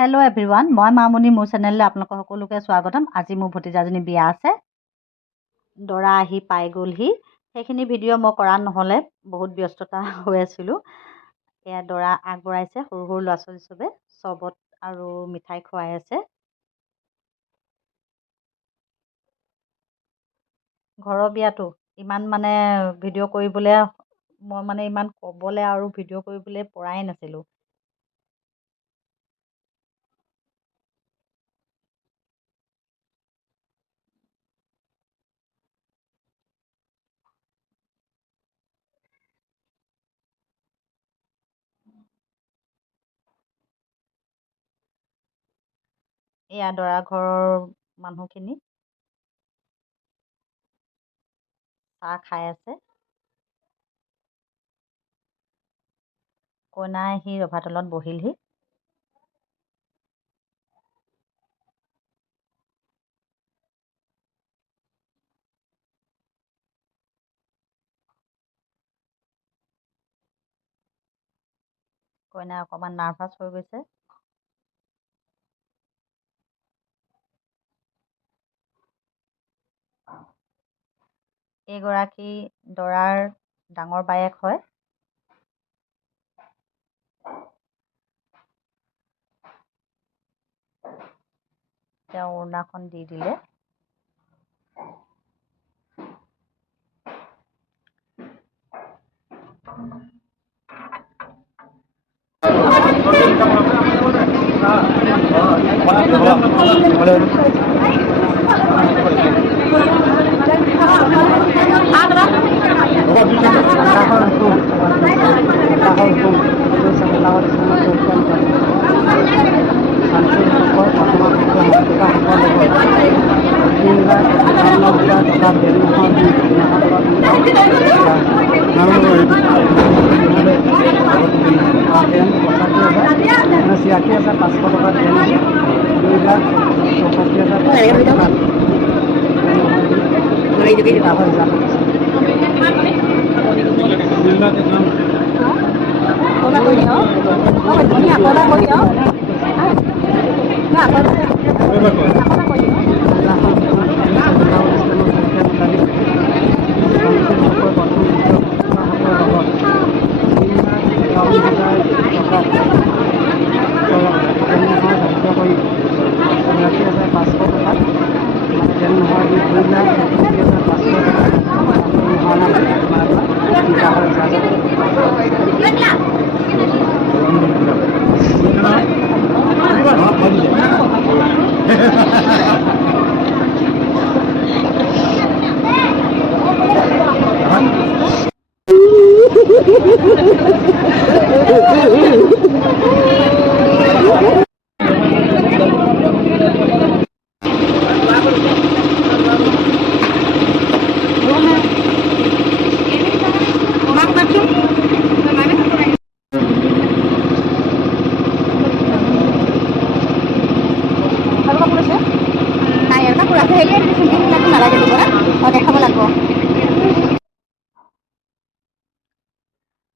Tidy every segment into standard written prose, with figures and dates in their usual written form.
Hello' everyone, মই মামনি মোৰ চেনেললৈ আপোনালোকক সকলোকে স্বাগতম। আজি মোৰ ভতিজাজনী বিয়া আছে, দৰা আহি পাই গ'লহি। সেইখিনি ভিডিঅ' মই কৰা নহ'লে, বহুত ব্যস্ততা হৈ আছিলোঁ। এয়া দৰা আগবঢ়াইছে, সৰু সৰু ল'ৰা ছোৱালী চবে চৰ্বত আৰু মিঠাই খুৱাই আছে। ঘৰৰ বিয়াটো ইমান ভিডিঅ' কৰিবলৈ মই ইমান ক'বলৈ আৰু ভিডিঅ' কৰিবলৈ পৰাই নাছিলোঁ। এয়া দৰা ঘৰৰ মানুহখিনি চাহ খাই আছে। কইনা আহি ৰভাতলত বহিলহি। কইনা অকণমান নাৰ্ভাছ হৈ গৈছে। এইগৰাকী দৰাৰ ডাঙৰ বায়েক হয়। তেওঁ ওড়নাখন দি দিলে।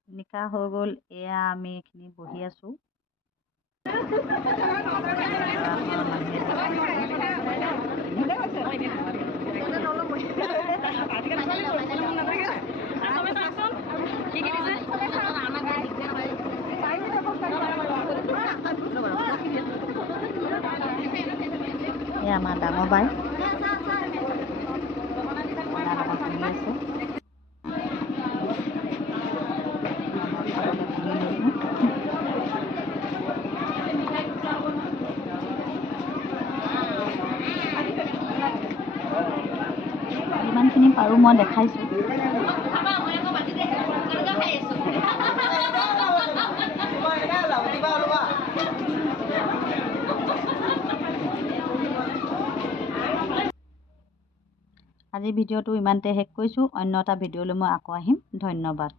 নিকাহ হৈ গ'ল। এয়া আমি এইখিনি বহি আছোঁ। এয়া আমাৰ ডাঙৰ বাই কইনাৰ লগত বহি আছে। যিমানখিনি পাৰোঁ মই দেখাইছোঁ। আজি ভিডিঅ'টো ইমানতে শেষ কৰিছোঁ। অন্য এটা ভিডিঅ'লৈ মই আকৌ আহিম। ধন্যবাদ।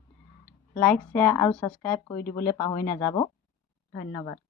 লাইক, শ্বেয়াৰ আৰু ছাবস্ক্ৰাইব কৰি দিবলৈ পাহৰি নাযাব। ধন্যবাদ।